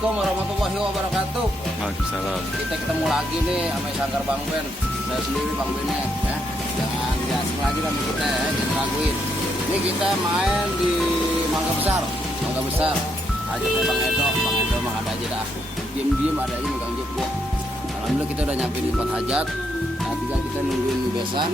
Assalamualaikum warahmatullahi wabarakatuh. Waalaikumsalam. Kita ketemu lagi nih sama Sanggar Bang Ben. Saya sendiri Bang Bennya ya. Jangan asing lagi sama kita ya, jangan raguin. Ini kita main di Mangga Besar. Mangga Besar. Ajak Bang Edo mah ada aja dah. Diem ada aja megang jep dia. Alhamdulillah kita udah nyampe di tempat hajat. Nah, tinggal kita nungguin besan.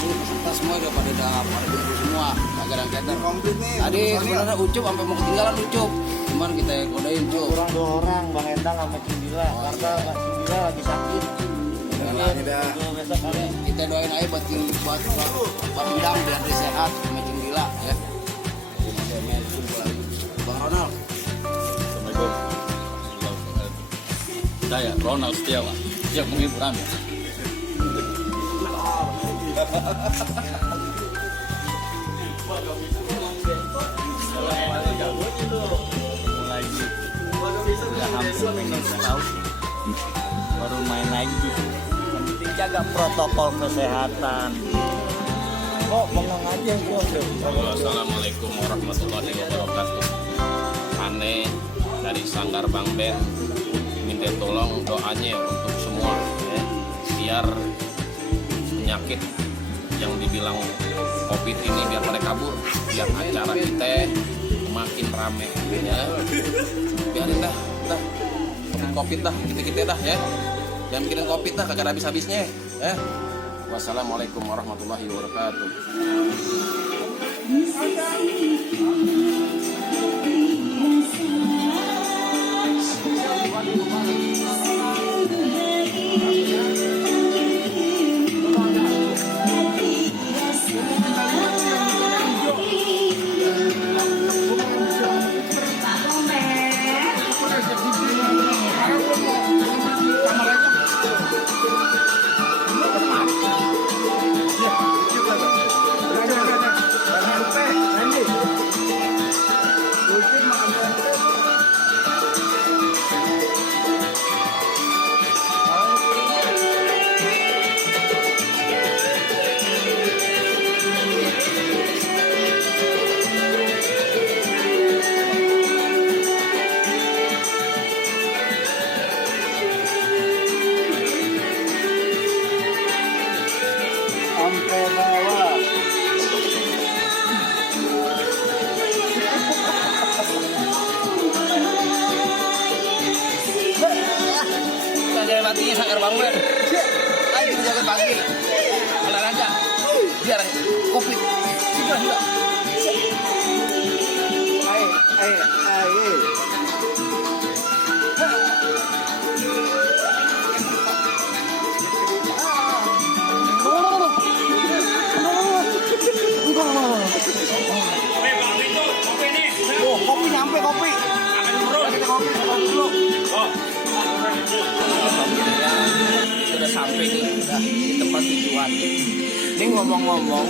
Ini peserta semua udah pada kumpul semua. Kagak ada keter komplit nih. Tadi sebenarnya Ucup sampai mau ketinggalan Ucup. Cuman kita kodein Ucup. Kurang 2 orang, Bang Endang sama Cindila. Karena Bang Cindila lagi sakit. Besok kali. Kita doain aja buat Endang biar dia sehat sama Cindila ya. Bang Ronald. Assalamualaikum. Saya Ronald Setiawan, siap menghibur Anda. Lagi. Udah hampir minggu setahun. Baru main lagi. Yang penting jaga protokol kesehatan. Kok bengong aja gua. Assalamualaikum warahmatullahi wabarakatuh. Aneh dari Sanggar Bang Ben minta tolong doanya untuk semua ya, biar penyakit yang dibilang COVID ini biar pada kabur, biar acara kita makin rame ya. Biarin dah COVID dah, kita dah ya. Jangan bikin COVID dah, kagak habis-habisnya ya. Wassalamualaikum warahmatullahi wabarakatuh. Sampai bawah. Jaga batinya Sanggar Bang Ben. Ayo kita jaga pagi. Olahraga. Biar COVID. Sudah. Ayo. Kopi nyampe kopi. Kita kopi dulu. Sudah sampai nih di tempat tujuan. Ini ngomong-ngomong,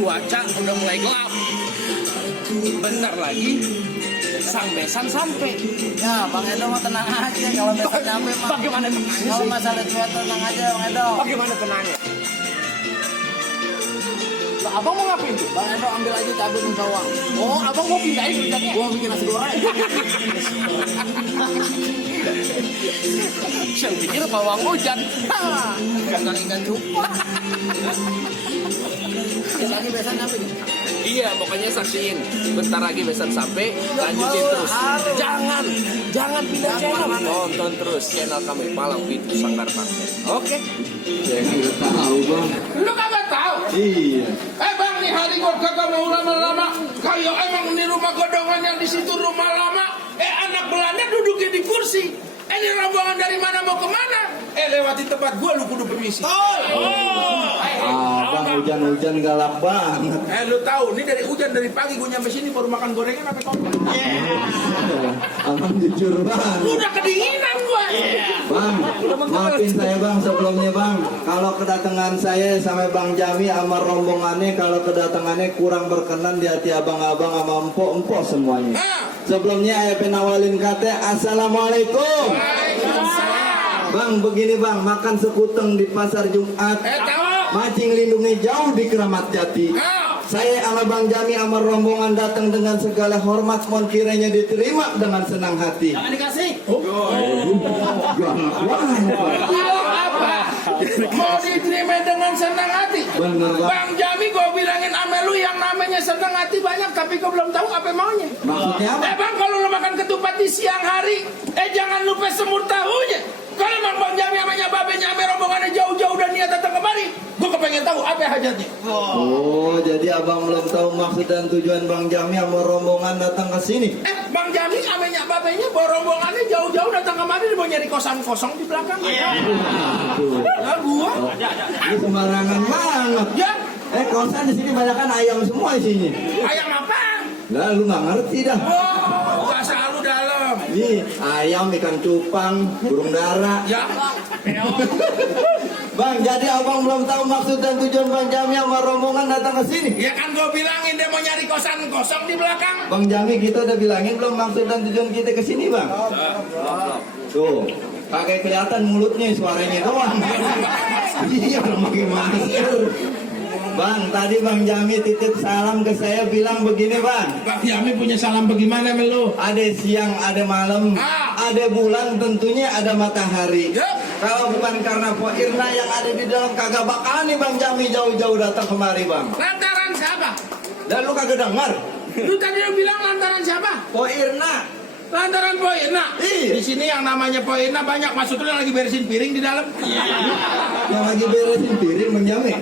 cuaca udah mulai gelap. Bentar lagi sang besan sampai. Ya, Bang Edo mah tenang aja kalau besan sampai mah. Bagaimana tenangnya? Kalau masalah cuaca tenang aja, Bang Edo. Bagaimana tenangnya? Abang mau ngapain tuh? Bang Edo ambil aja cabai dan bawang. Oh, abang mau pindahin kerjanya? Gua bikin nasi goreng. Saya pikir bawang hujan. Bukan ikan cupang. Lagi besan sampai. Iya, pokoknya saksiin. Bentar lagi besan sampai, lanjutin terus. Jangan pindah channel. Tonton terus channel kami Palang Pintu Sanggar Bang. Oke. Saya nggak tahu bang. Lu kagak tahu? Iya. Bang, nih hari gua kagak mau lama-lama. Kayak emang di rumah godongan yang di situ rumah lama. Anak Belanda duduknya di kursi. Ini rombongan dari mana mau kemana? Lewati tempat gua lu kudu permisi. Bang hujan-hujan galak banget. Lu tahu, ini dari hujan dari pagi gua nyampe sini baru makan gorengan sampai kopi. Abang jujur bang. Udah kedinginan gua. Bang, maafin saya bang sebelumnya bang. Kalau kedatangan saya sama Bang Jami sama rombongannya, kalau kedatangannya kurang berkenan di hati abang-abang sama empok-empok semuanya. Sebelumnya saya penawalin kata Assalamualaikum. Bang, begini bang, makan sekuteng di pasar Jumat. Mancing lindungi jauh di Keramat Jati. Saya sama Bang Jami sama rombongan datang dengan segala hormat, mohon kiranya diterima dengan senang hati. Jangan dikasih. Kalau apa? Mau diterima dengan senang hati. Bener, Bang. Bang Jami gue bilangin ame lu yang namanya senang hati banyak, tapi gue belum tahu apa maunya. Maksudnya apa? Bang, kalau lu makan ketupat di siang hari, jangan lupa semur tahunya. Kalau Bang Jami namanya babenya ame rombongannya jauh-jauh dan niat datang kemari, gue kepengen tahu apa hajatnya. Oh, jadi abang belum tahu maksud dan tujuan Bang Jami sama rombongan datang ke sini. Bang Jami amenya babenya bawa rombongannya jauh-jauh datang kemari mau nyari kosan kosong di belakang. Nah, gua. Ini sembarangan banget. Ya, Kosan di sini banyak kan ayam semua isinya. ayam apa? Lah, lu nggak ngerti dah. Oh, bahasa lu dalam. Nih, ayam, ikan cupang, burung dara. Ya, Bang, jadi abang belum tahu maksud dan tujuan Bang Jami sama rombongan datang ke sini. ya kan gue bilangin dia mau nyari kosan kosong di belakang. Bang Jami, kita udah bilangin belum maksud dan tujuan kita ke sini, Bang? Tuh, kagak kelihatan mulutnya, suaranya doang. Iya, orang pakai masker. Bang, tadi Bang Jami titip salam ke saya bilang begini, Bang. Bang Jami punya salam bagaimana melu? Ada siang, ada malam, ada bulan, tentunya ada matahari. Ya. Kalau bukan karena Po Irna yang ada di dalam, kagak bakal nih Bang Jami jauh-jauh datang kemari, Bang. Lantaran siapa? Dan lu kagak dengar? Lu tadi lu bilang lantaran siapa? Po Irna. Lantaran Poina. Iya. Di sini yang namanya Poina banyak, maksudnya lagi beresin piring di dalam. Yang lagi beresin piring Bang Jami.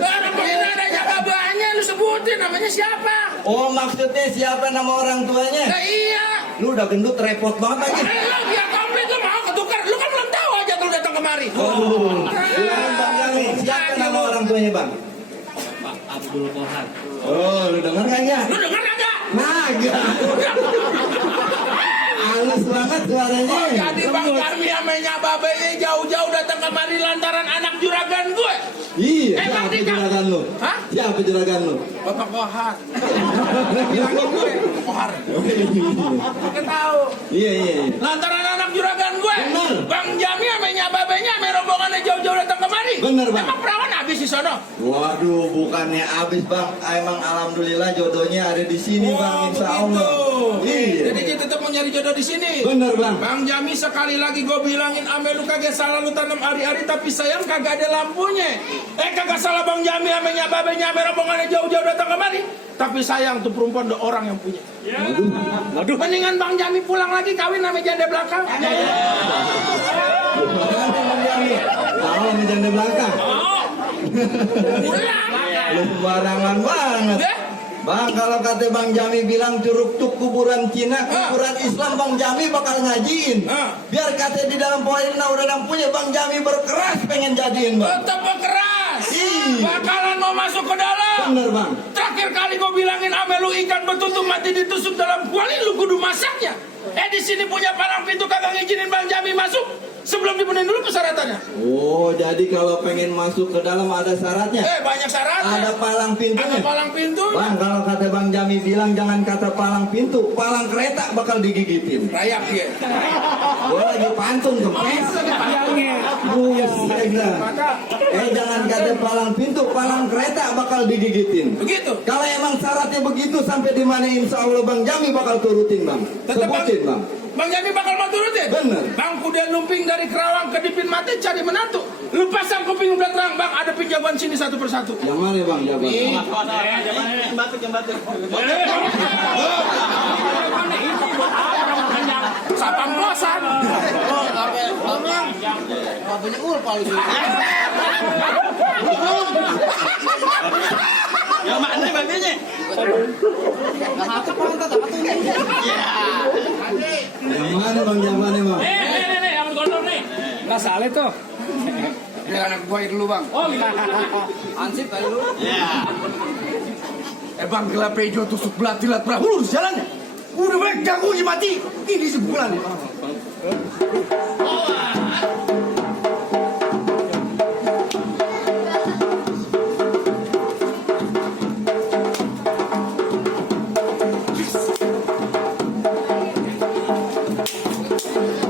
Orang Poina ada siapa banyak, lu sebutin namanya siapa? Oh, maksudnya siapa nama orang tuanya? Nah, iya. Lu udah gendut, repot banget lagi. Lu biar komplit lu mau ketukar, lu kan belum tahu aja lu datang kemari. Bilangin Bang Jami, siapa nama orang tuanya, Bang? Pak Abdul Kohar. Oh, lu denger kagak? Lu dengar kagak? Kagak. Halus banget suaranya. Oh, jadi Bang Jami amenya babenya jauh-jauh datang kemari lantaran anak juragan gue. Iya, Bang siapa Dika. juragan lu? Hah? Siapa juragan lu? Bapak Kohar. Bilangin gue, Kohar. Kita tahu. Iya, iya, iya. Lantaran anak juragan gue. Bener. Bang Jami amenya babenya ame rombongannya jauh-jauh datang kemari. Bener, Bang. Emang perawan habis di sono. Waduh, bukannya abis, Bang. Emang alhamdulillah jodohnya ada di sini, Bang. Insya Allah. Iya. Jadi dia tetap mau nyari jodoh di sini. Bener, Bang. Bang Jami sekali lagi gue bilangin ame lu kagak salah lu tanam hari-hari, tapi sayang kagak ada lampunya. Kagak salah Bang Jami amenya babenya ame rombongannya jauh-jauh datang kemari. Tapi sayang tuh perempuan ada orang yang punya. Waduh. Mendingan Bang Jami pulang lagi kawin sama janda belakang. Gimana, Bang Jami? Tahu sama janda belakang? Pulang. Lu sembarangan banget. Ya? Bang, kalau kata Bang Jami bilang curug tuk kuburan Cina, kuburan Islam Bang Jami bakal ngajiin. Biar kata di dalam poinnya udah punya Bang Jami berkeras pengen jadiin, Bang. Tetap berkeras. Iya. Bakalan mau masuk ke dalam. Bener, Bang. Terakhir kali gue bilangin ame lu ikan betutu mati ditusuk dalam kuali, lu kudu masaknya. Di sini punya palang pintu kagak ngizinin Bang Jami masuk sebelum dipenuhi dulu persyaratannya. Oh, jadi kalau pengen masuk ke dalam ada syaratnya? Banyak syaratnya. Ada palang pintunya? Ada palang pintu. Bang, kalau kata Bang Jami bilang jangan kata palang pintu, palang kereta bakal digigitin. Rayak dia. Gue lagi pantun kempes. Buset dah. Jangan kata palang pintu, palang kereta bakal digigitin. Begitu. Kalau emang syaratnya begitu sampai di mana insya Allah Bang Jami bakal turutin, Bang. Tetap, Sebutin, Bang. Bang Jami bakal mau turutin? Bener. Bang kuda lumping dari Kerawang ke Dipin Mati cari menantu. Lu pasang kuping udah terang, Bang. Ada pinjaman sini satu persatu. Yang mana Bang jawaban? Sapam kosan. Babenya ulpal itu. Yang mana babenya? Yang mana Bang jawabannya, Bang? Nih, yang gondong nih. Nggak salah tuh. Dia anak gue dulu, Bang. Oh, gitu. Ansip kali dulu. Bang gelap pejo tusuk belatilat perahu lurus jalannya. Udah baik ganggu aja mati. Ini sebulan nih.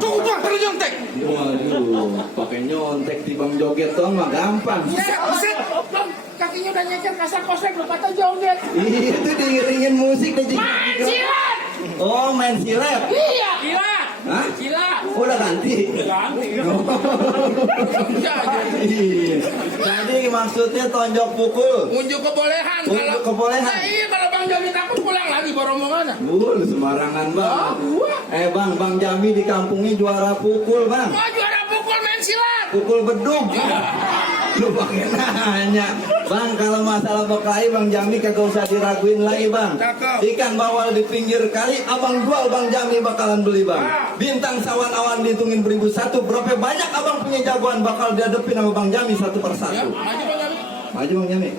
Coba ternyontek. Waduh, pakai nyontek di Bang joget doang mah gampang. Buset, Bang, kakinya ini udah nyecer kasar kosek lu kata joget. Itu diiringin musik deh. Main silat. Oh, main silet. Iya. Silat. Hah? Silat. Udah ganti. Ganti. Iya. Jadi maksudnya tonjok pukul. Unjuk kebolehan. Unjuk kebolehan. Nah, iya kalau Bang Jami takut pulang lagi bawa rombongannya. Lu sembarangan bang. Bang Jami di kampungnya juara pukul bang. Oh juara pukul main silat. Pukul beduk. Lu pakai nanya. Bang kalau masalah berkelahi Bang Jami kagak usah diraguin lagi bang. Cakep. Ikan bawal di pinggir kali abang jual Bang Jami bakalan beli bang. Bintang sawan awan dihitungin beribu satu. Berapa banyak abang punya jagoan bakal dihadapin sama Bang Jami satu Ya, persatu. maju Bang Jami. Maju Bang Jami.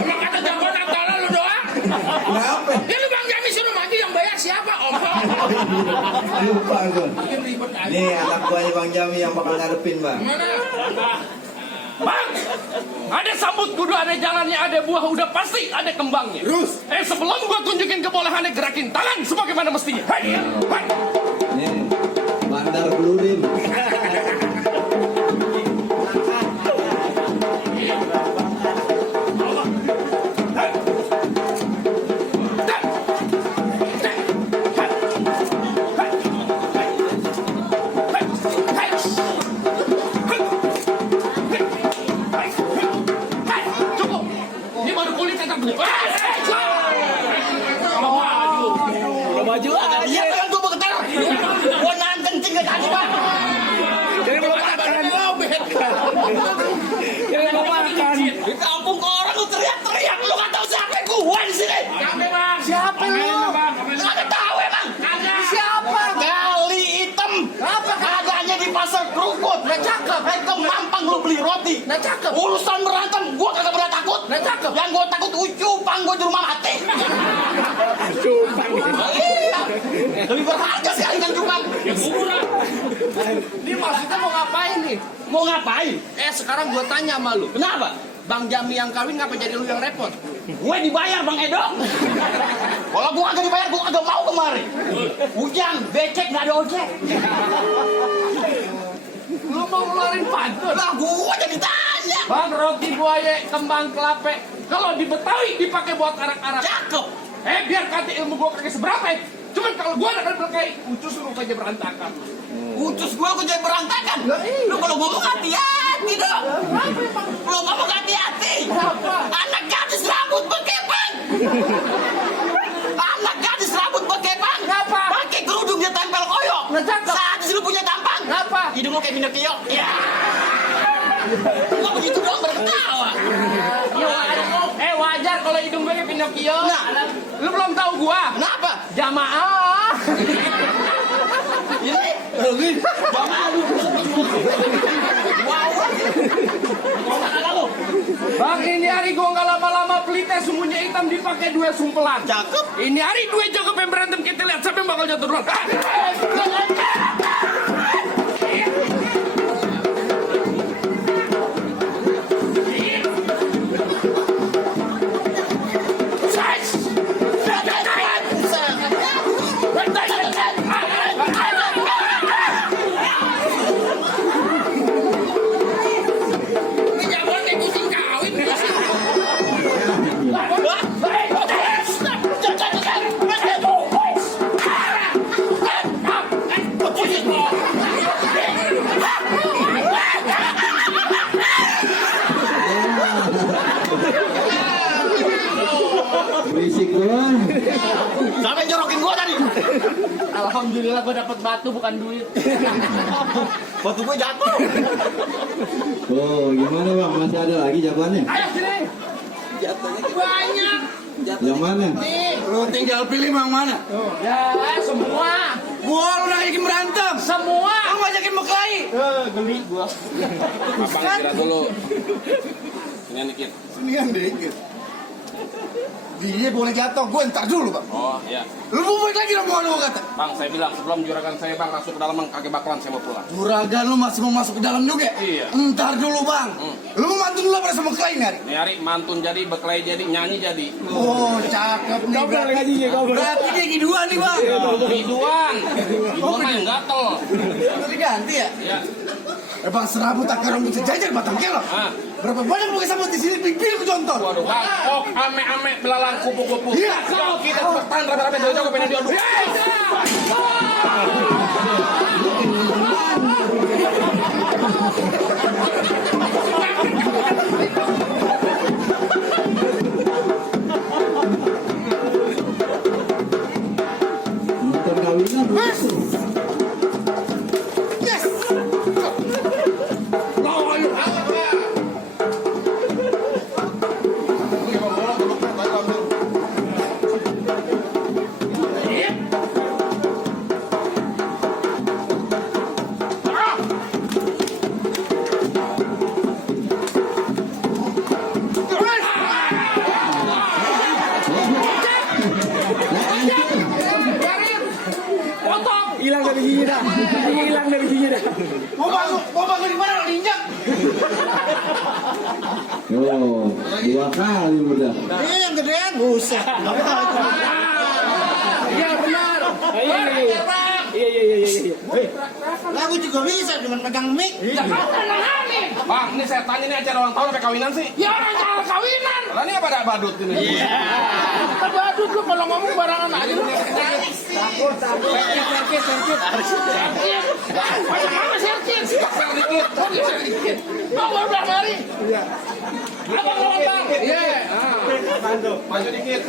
Emang kata jagoan antara lu doang. Kenapa? Ya lu Bang Jami suruh maju yang bayar siapa? Om. Lupa gue. Bikin ribet aja. Nih anak buahnya Bang Jami yang bakal ngadepin bang. Mana? Bang, ada sambut kudu, ada jalannya, ada buah, udah pasti ada kembangnya. Terus? Sebelum gua tunjukin kebolehannya, gerakin tangan sebagaimana mestinya. Hei, hei. Nih bandar belurin. Cukup. Ini baru kulit kata gue. Maju aja. Iya kan gue bergetar. Gue nahan kencing ke tadi bang. Jadi belum makan. Jadi belum makan. Di kampung ke orang lu teriak-teriak, lu nggak tahu siapa gue di sini. Siapa Bang? Siapa lu? Nggak tahu emang. Siapa? Kali hitam. Apa? Harganya di pasar Krukut. Nggak cakep. Ke Mampang lu beli roti. Nggak cakep. Urusan berantem, gua kagak pernah takut. Nggak cakep. Yang gua takut ucupang gua di rumah mati. Ucupang. Iya. Lebih berharga sekali kan cupang. Ini maksudnya mau ngapain nih? Mau ngapain? Sekarang gua tanya sama lu. Kenapa? Bang Jami yang kawin ngapa jadi lu yang repot? Gue dibayar Bang Edo. Kalau gue kagak dibayar, gue kagak mau kemari. Hujan, becek nggak ada ojek. Lu mau ngeluarin pantun? Lah gue jadi tanya. Bang, roti buaya, kembang kelape. Kalau di Betawi dipakai buat arak-arak. Cakep. Biar kata ilmu gua kagak seberapa. Cuman kalau gua akan berkelahi, ucus lu aja berantakan. Ucus gue jadi berantakan. Lu kalau ngomong hati-hati dong. Lu ngomong hati-hati. Anak gadis rambut bekepang. Anak gadis rambut bekepang. Kenapa? Pakai kerudung dia tempel koyok. Saat lu punya tampang. Kenapa? Hidung lu kayak Pinocchio. Ya. Lu begitu doang berketawa. Ya, wajar kalau hidung gue kayak Pinocchio. Nah. Lu belum tahu gua. Kenapa? Jamaah. Ini jamaah lu. Wow. Bang, ini hari gua nggak lama-lama pelitnya sumbunya hitam dipakai dua sumpelan. Cakep. Ini hari dua jago yang berantem kita lihat siapa yang bakal jatuh duluan. Ini jagoan kayak kucing kawin nih. Berisik doang. Siapa yang jorokin gua tadi? Alhamdulillah gua dapat batu bukan duit. Batu gua jatuh. Oh gimana bang? Masih ada lagi jagoannya? Ayo sini. Banyak. Yang mana? Nih. Lu tinggal pilih bang mana? Ya, semua. Gua lu ngajakin berantem. Semua. Lu ngajakin berkelahi. Geli gua. Abang kira dulu. Ini dikit. Senian dikit. Dia boleh jatuh, gue ntar dulu bang. Oh iya. Lu mau balik lagi dong mau lu kata. Bang, saya bilang sebelum juragan saya bang masuk ke dalam kakek bakalan saya mau pulang. Juragan lu masih mau masuk ke dalam juga? Iya. Ntar dulu bang. Lu mau mantun dulu apa sama klien hari? Nih hari mantun jadi, berkelahi jadi, nyanyi jadi. Oh cakep nih. Berarti dia giduan nih bang. Biduan. Biduan mah yang gatel. Itu diganti ya? Ya. Bang serabut akar rambut sejajar batang kelok. Berapa banyak pakai sabut di sini pipi jontor. Waduh, bang, kok ame-ame belalang kupu-kupu. Iya. Kalau kita bertahan rame-rame jauh-jauh pengen diadu. Nonton kawinan rusuh. Yes. Hilang dari sini dah. Hilang dari sini dah. Mau bangun di mana? Diinjak. Oh, 2 kali udah. Ini yang gedean. Buset. Iya benar. Iya. Lagu juga bisa cuma pegang mic. Bang, ini saya tanya ini acara ulang tahun apa kawinan sih? Ya orang cara kawinan. Lah ini apa ada badut ini? Badut lu kalau ngomong barangan aja lu. Serkit. Mana serkit? Sedikit. Bang, udah mari. Iya. Abang ngomong. Iya. Maju dikit.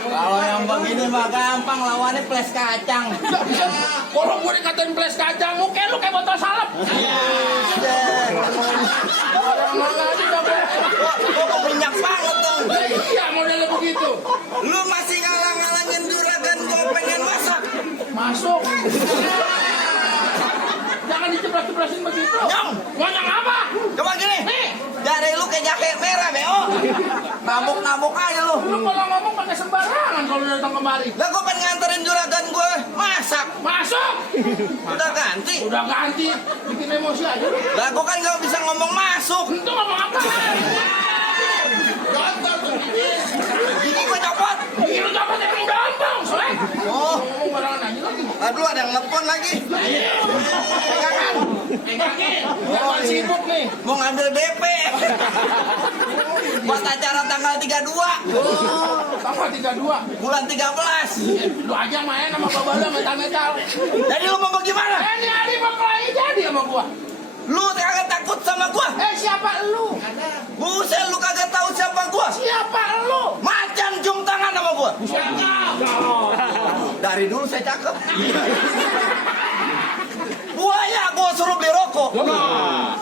Kalau yang begini mah gampang lawannya ples kacang. Nggak bisa. Kalau gue dikatain ples kacang, muka lu kayak botol salep. Orang mana aja nggak boleh. Kok minyak banget dong. Iya modelnya begitu. Lu masih ngalang-ngalangin juragan gua pengen masak. Masuk. Jangan diceplas-ceplasin begitu. Nyong. Ngonyong apa? Coba gini. Nih. Dari lu kayak jahe merah, Beo. Nabok-nabok aja lu. Lu kalau ngomong pakai sembarangan kalau datang kemari. Lah gua pengen nganterin juragan gua masak. Masuk. Udah ganti. Udah ganti. Bikin emosi aja. Lah gua kan gak bisa ngomong masuk. Itu ngomong apa? Gigi gua copot. Ini lu dapat yang gampang, soalnya. Oh, Ngomong barangan aja lagi. aduh ada yang nelfon lagi. Pegangan. Jangan sibuk nih. Mau ngambil DP. Buat acara tanggal 32 Tanggal 32. bulan 13. Lu aja main sama babala metal-metal. Jadi lu mau bagaimana? Ini hari bakal jadi sama gua. Lu kagak takut sama gua? Siapa lu? Buset, lu kagak tahu siapa gua? Siapa lu? Macan cium tangan sama gua. Dari dulu saya cakep. Buaya gua suruh beli rokok.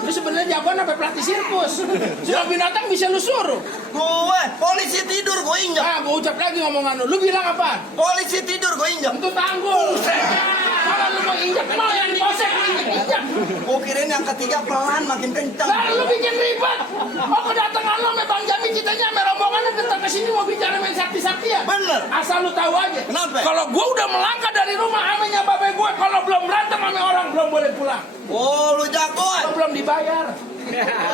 Lu sebenarnya jagoan apa pelatih sirkus? Sudah binatang bisa lu suruh. Gue polisi tidur gua injak. Gua ucap lagi ngomongan lu. Lu bilang apa? Polisi tidur gua injak. Itu tanggul. Kalau lu mau injak, mau yang diosek lu injak. Gua kirain yang ketiga pelan makin kencang. Lalu lu bikin ribet. Oh kedatangan lu sama Bang Jami ceritanya sama rombongannya datang ke sini mau bicara main sakti-saktian. Bener. Asal lu tahu aja. Kenapa? Kalau gua udah melangkah dari rumah amenya babe gue, kalau belum berantem sama orang belum boleh pulang. Oh, lu jagoan. Kalau belum dibayar.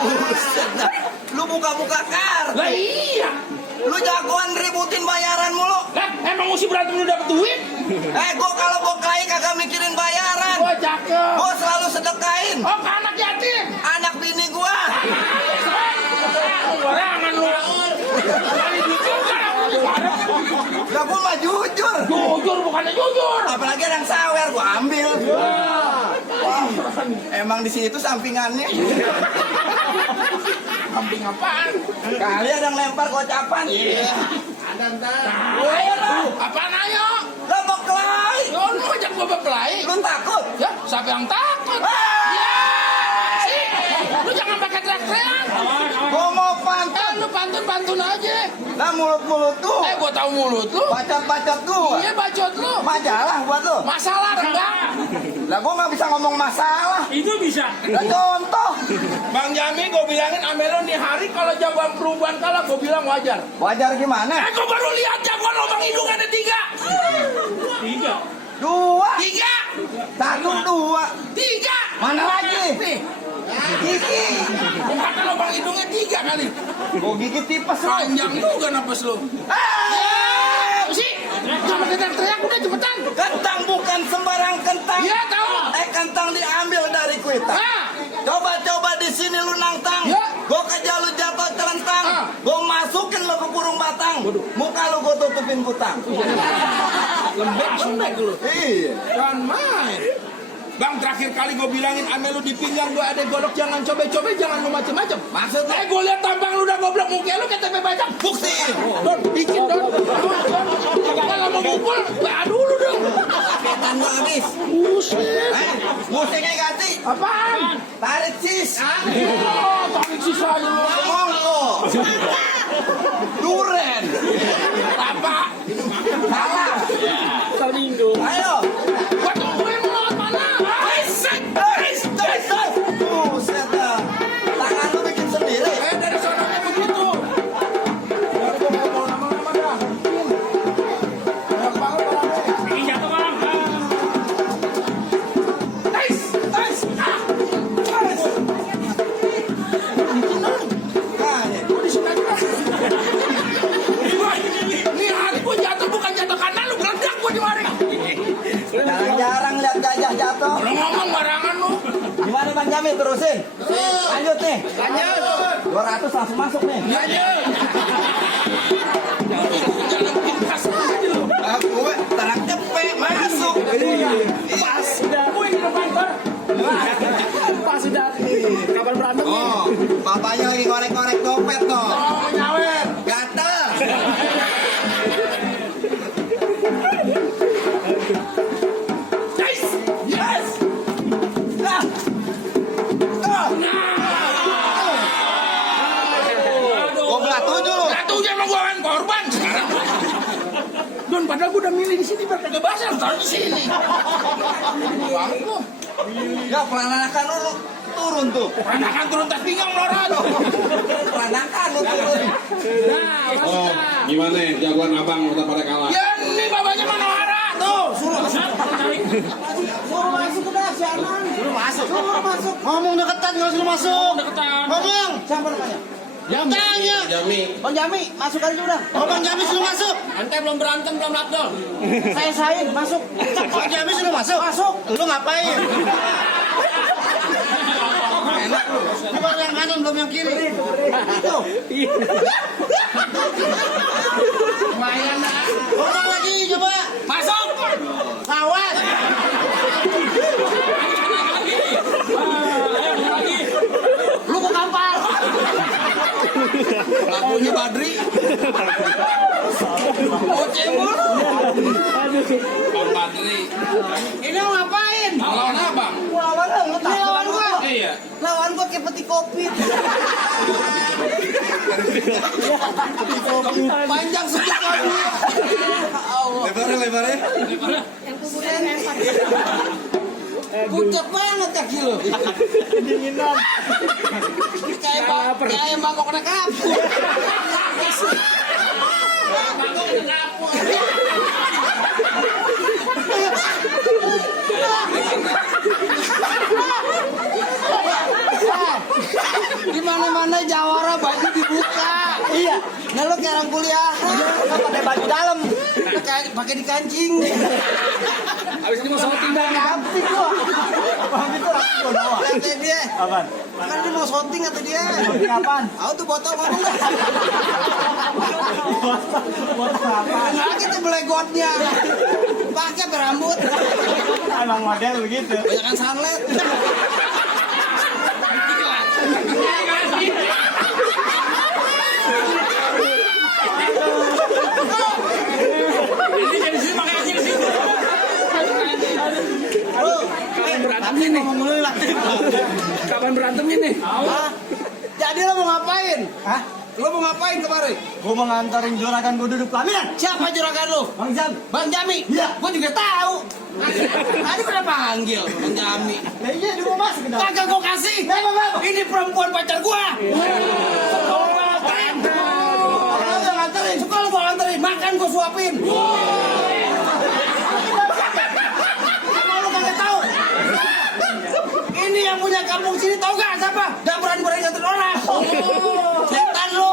Buset dah. Lu buka-buka kar. Lah iya. Lu jagoan ributin bayaran mulu. Lah emang mesti berantem lu dapet duit? Gua kalau gua kaya kagak mikirin bayaran. Gua cakep. Gua selalu sedekahin. Oh ke anak yatim. Anak bini gua. Barangan lu. Dari jujur kan aku Lah gua mah jujur. jujur bukannya jujur. Apalagi ada yang sawer gua ambil. Wah, emang di situ sampingannya. Kambing apaan? Kali ada yang lempar gocapan. Ada ntar. Ayo lah. Apaan ayo? Lah mau kelai. Lu ngajak gua berkelahi. Lu takut? Ya, siapa yang takut? Ya, sih. Lu jangan pakai teriak-teriak. Gua mau pantun. Lu pantun-pantun aja. Lah mulut-mulut tuh. Gua tahu mulut lu. Bacot-bacot gua. Iya, bacot lu. Majalah buat lu. Masalah renggang. Lah gua nggak bisa ngomong masalah. Itu bisa. Lah contoh. Bang Jami, gua bilangin Amelo nih hari kalau jagoan perubahan kalah, gua bilang wajar. Wajar gimana? Gua baru lihat jagoan lubang hidung ada 3. 2, 3. 1, 2. 3. Mana lagi? Nih. Gigi. Bukan lubang hidungnya 3 kali. Gua gigi tipes lu. Panjang juga napas lu. Sih, jangan teriak-teriak udah cepetan. Kentang bukan sembarang kentang. Iya tahu. Kentang diambil dari kuita. Ah, Coba di sini lu nantang. Ya. Gua kejar lu jatuh celentang. Ah. Gua masukin lu ke kurung batang. Muka lu gua tutupin kutang. Lembek lu. Iya. Jangan main. Bang, terakhir kali gue bilangin ame lu di pinggang gue ada golok, jangan coba-coba, jangan lu macem-macem. Maksudnya? Gue lihat tampang lu udah goblok, muka lu kayak tempe bacang. Buktiin. Don, bikin Don. Kalau mau mukul, aduh lu dong. Ketan gua habis. Buset. Musiknya ganti. Apaan? Tarik sis. Oh, tarik sisa aja lu. Mongko. Duren. Apa? Salah. Terminggu. Ayo. Gua tungguin lu lewat mana? Buset dah. Tangan lu bikin sendiri. Dari sononya begitu. Dari gua mau bawa nama-nama dah. Banyak banget orangnya. Ini jatuh bang. Tais. Gua di sini aja dah. Ini hari gua jatuh bukan jatuh kanan lu meledak gua di mari. Jarang-jarang lihat gajah jatuh. Lu ngomong barangan lu. Gimana Bang Jamil terusin? Lanjut nih. Lanjut. 200 langsung masuk nih. Lanjut. Jalan pintas aja lu. Gue tarak cepet masuk. Pas udah. Gue di depan bar. Pas udah. Kapan berantem nih? Oh, bapaknya lagi korek-korek dompet tuh. Oh, nyawer. Gatel. Yes. Gue belah 7 lu. Satu aja emang gue kan korban sekarang. Don, padahal gue udah milih di sini biar kagak basah, taruh di sini. Banget lu. Ya pelanakan lu turun tuh. Peranakan turun tas pinggang melorot. Pelanakan lu turun. Oh, gimana ya? Jagoan abang udah pada kalah. Ya ini babanya Manohara tuh. Suruh Masuk udah si Anang. Suruh masuk. Ngomong deketan nggak suruh masuk. deketan. Ngomong. Siapa namanya? Tanya. Jami. Bang Jami, masuk aja udah. Oh Bang Jami suruh masuk. Ante belum berantem, belum lockdown. Saya masuk. Bang Jami suruh masuk. Masuk. Lu ngapain? Enak lu. Lu baru yang kanan belum yang kiri. Itu. Lumayan dah. Ngomong lagi coba. Masuk. Awas. Lu kok kampar? Lagunya Badri. Boceng mulu. Bang Badri. Ini mau ngapain? Lawan abang. Lawan lu, ini lawan gua. Iya. Lawan gua kayak peti kopi. Panjang sedikit lagi. Lebarnya. Pucet banget kaki lu. Dinginan. Kayak mangkok kena kapur. Mangkok kena kapur. Di mana-mana Jawara baju dibuka. Iya. Nah lu kayak orang kuliah. Lu pakai baju dalam. Lu kayak pakai di kancing. Habis ini mau shooting dah. Ngapi gua. Apaan itu? Gua doang. Kata dia. Apaan? Kan dia mau shooting kata dia. Shooting apaan? Aku tuh botol ngomong dah. Botol apa? Nah kita belegotnya. Pakai berambut. Emang model begitu. Banyakan sunlight. Ini dari sini pakai aja di situ. Kapan berantemnya nih? Kapan berantemnya nih? Hah? Jadi lo mau ngapain? Hah? Lo mau ngapain kemarin? Gua mau nganterin juragan gua duduk pelaminan. Siapa juragan lo? Bang Jam. Bang Jami? Iya. Gua juga tahu. Tadi udah panggil Bang Jami. Nah iya dia mau masuk ke dalam. Kagak gua kasih. Ini perempuan pacar gua. Sekolah gua nganterin. Sekolah gua nganterin. Sekolah gua nganterin. Makan gua suapin. Emang lu kagak tahu? Ini yang punya kampung sini tahu gak siapa? Gak berani-berani nganterin orang. Setan lu.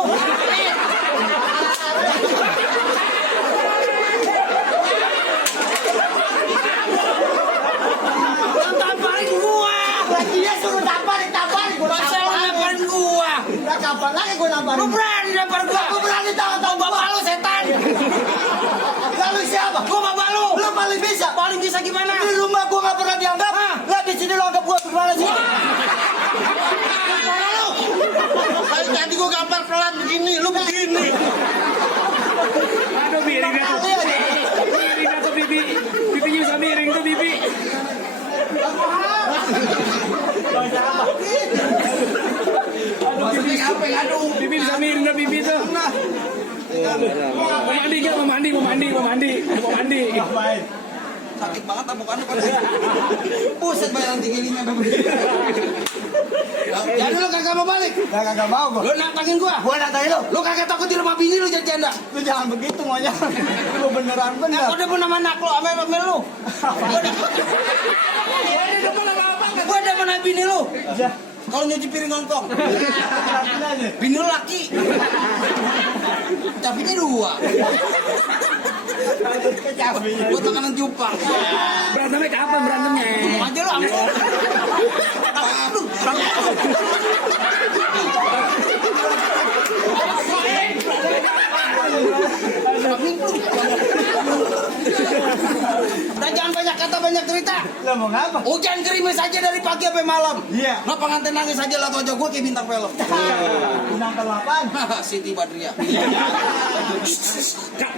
Tamparin gua. Dia suruh tamparin Mau mandi. Ngapain? Sakit banget tamukannya pada. Buset bayaran 35 Jadi lu kagak mau balik. Kagak mau gua. Lu nantangin gua. Gua nantangin lu. Lu kagak takut di rumah bini lu jadi janda. Lu jangan begitu maunya. Lu beneran bener. Aku udah pernah sama anak lu, sama lu. Gua udah pernah bini lu. Kalau nyuci piring ngongkong. Bini lu laki. Tapi ini 2. Gua tekanan jupang. Berantemnya kapan berantemnya? Ngomong aja lu ambil. Udah jangan banyak kata banyak cerita. Lah mau ngapa? Hujan gerimis aja dari pagi sampai malam. Iya. Nah pengantin nangis aja lah wajah gue kayak bintang film. Bintang film apaan? Siti Badriah. Kak,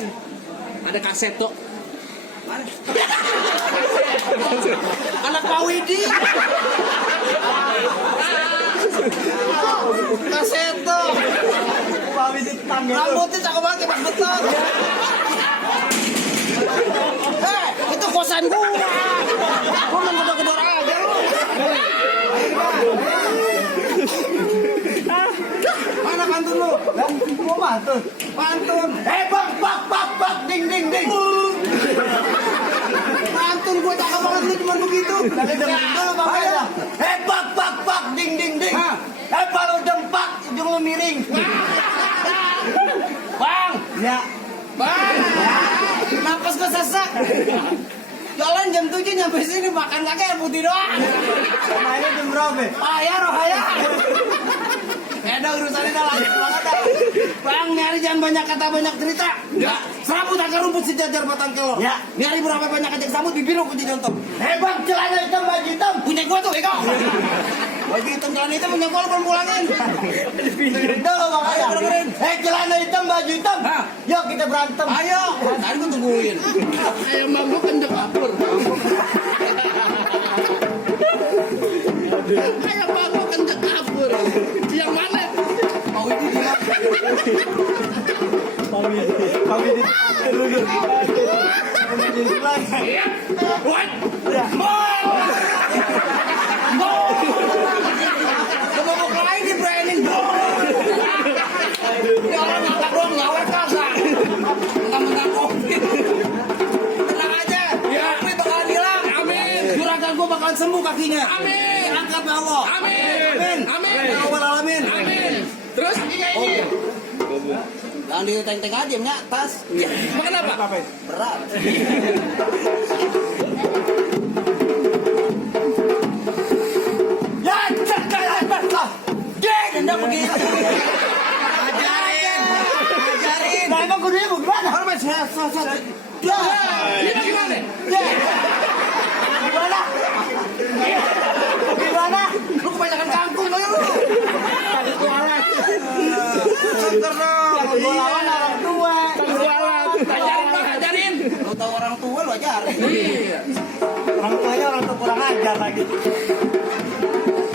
ada kaset tuh. Anak Pak Widi. Kaseto. Pak Widi tetangga lu. Rambutnya cakep banget kayak Mas Beton. Itu kosan gua. Gua mau gedor-gedor aja lu. Mana pantun lu? Lah, mau mantun. Pantun. Bak, ding. Pantun gua cakep banget lu cuma begitu. Tapi dengerin dulu Bang Beda. Bak, ding. Baru dempak, ujung lu miring. Bang, Ya. Bang, napas gue sesak. Jalan jam 7 nyampe sini makan kagak air putih doang. Mainnya jam berapa? Haya. Ada urusannya dah lanjut banget dah. Bang, nyari jangan banyak kata banyak cerita. Ya. Serabut akar rumput sejajar batang kelor. Ya. Nyari berapa banyak kecek sambut bibir lu kunci jontok. Bang, celana hitam, baju hitam. Punya gua tuh, Eko. Baju hitam celana hitam punya gua lu belum pulangin. Dengerin dulu Bang Beda. Ayo, dengerin. Celana hitam, baju hitam. Hah? Yuk kita berantem. Ayo, tadi gua tungguin. Ayo bang, gua kendek kapur. Ayo bang, gua kendek kapur. Yang mana? Mau ini bilang. Pak Widi. Dulu. What? Mau lain di branding. Ya orang ngangkat doang, nyawet kagak. Mentang-mentang covid. Tenang aja. Covid bakalan hilang. Amin. Juragan gua bakalan sembuh kakinya. Amin. Angkat Allah. Amin. Ya Allah alamin. Amin. Terus? Jangan di teng-teng aja, nya tas. Makan apa? Berat. Ya, cekat lah. Genda begitu. Ajarin. Nah, emang kudunya gimana? Hormat saya. Ya. Ini gimana? Ya. Gimana? Lu kebanyakan kangkung lu. Tadi kualat. Seger dong. Gua lawan orang tua. Kualat. Ajarin Bang, ajarin. Lu tahu orang tua lu ajarin. Iya. Orang tuanya orang tua kurang ajar lagi.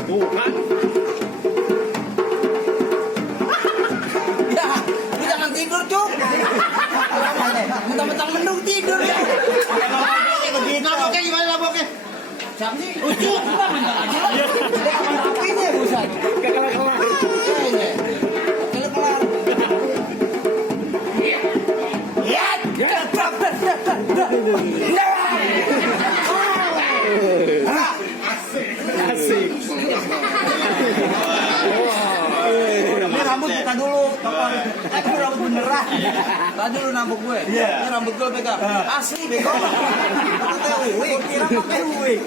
Bukan. Ya, lu jangan tidur, Cuk. Mentang-mentang mendung tidur ya. Naboknya gimana naboknya? Siapa sih? Lucu, kita mental aja lah. Rapinya buset. Kelar. Kayaknya. Oke, kelar. Asik. Ini rambut buka dulu. Ini rambut beneran. Tadi lu nambok gue. Iya. Ini rambut gue pegang. Asli bego. Gua kira pakai wig.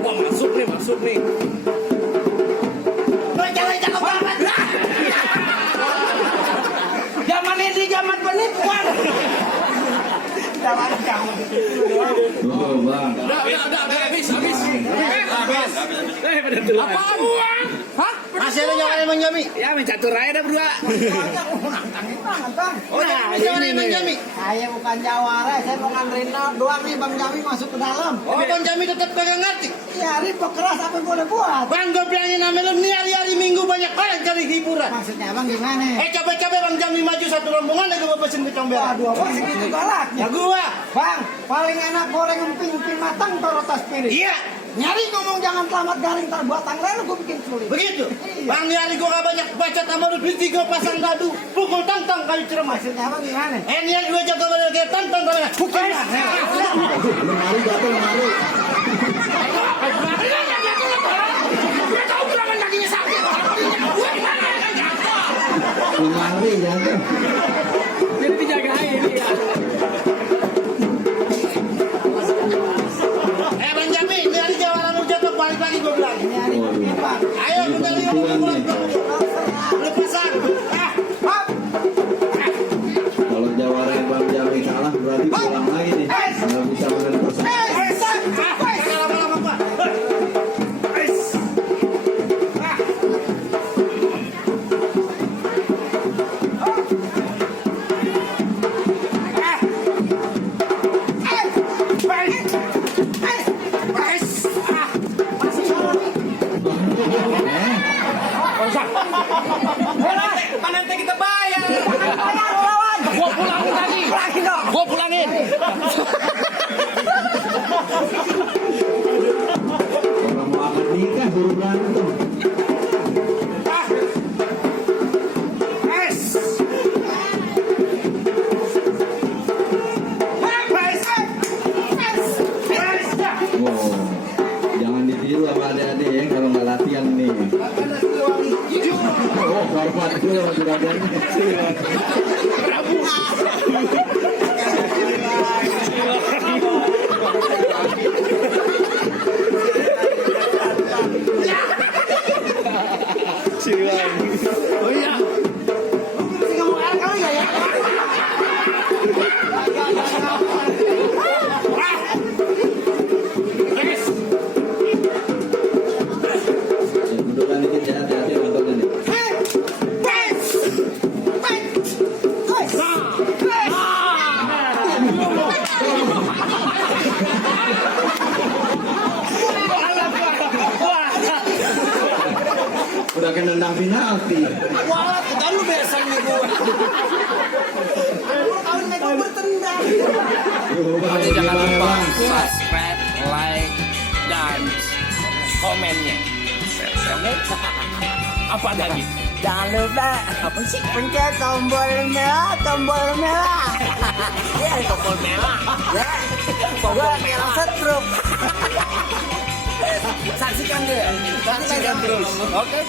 Wah, masuk nih. Cewek cakep banget. Zaman ini zaman penipuan. Jangan kamu begitu doang. Tuh bang. Udah, habis. Pada duluan. Apaan? Hah? Masih ada nyawa Bang Jami? Ya mencatur aja dah berdua. Oh, ini Bang Jami. Saya bukan jawara, saya mau nganterin doang nih Bang Jami masuk ke dalam. Oh, Bang Jami tetap pegang ngerti. Ya, ini keras apa yang boleh buat? Bang, gue bilangin sama lu nih hari-hari Minggu banyak orang cari hiburan. Maksudnya Bang gimana? Capek-capek Bang Jami maju satu rombongan lagi gue pesen ke comberan. Waduh, Bang segitu galaknya. Ya gua. Bang, paling enak goreng emping-emping matang taruh tas piring. Iya. Nyari ngomong jangan selamat garing ntar buat tanggal lu gue bikin sulit. Begitu. Iya. Bang, di hari gue gak banyak baca sama lu duit gue pasang dadu. Pukul tantang kali ceramah. Maksudnya Bang gimana? Niat gue jaga badan kayak tantang kali. Pukul. Lemari jatuh lemari. Udah tahu gerangan kakinya sakit. Gue gimana ya kan jatuh. Lemari jatuh. Bang Jami, di hari jawaran lu jatuh balik lagi gue bilang. Ini hari bikin Bang. Ayo bentar lagi mau pulang. Lu pasang. Hop. Kalau jawaran Bang Jami salah berarti pulang lagi nih. Nggak bisa menentukan. Lama-lama Pak. Nanti kita bayar. Gua pulangin lagi. Gua pulangin. Orang mau akad nikah suruh berantem. Wow, jangan ditiru sama adik-adik ya kalau nggak latihan nih. Oh, hormat dulu sama juragan. Dudukan dikit ya, hati-hati motornya nih. Udah kena nendang penalti. Wah, kan lu biasanya gue. Tahun mereka bertendang. Jadi jangan lupa subscribe, like, dan komennya. Apa tadi? Jangan lupa apa sih? Pencet tombol merah, tombol merah. Ya, tombol merah. Ya, tombol merah setruk. Saksikan deh. Saksikan terus. Oke.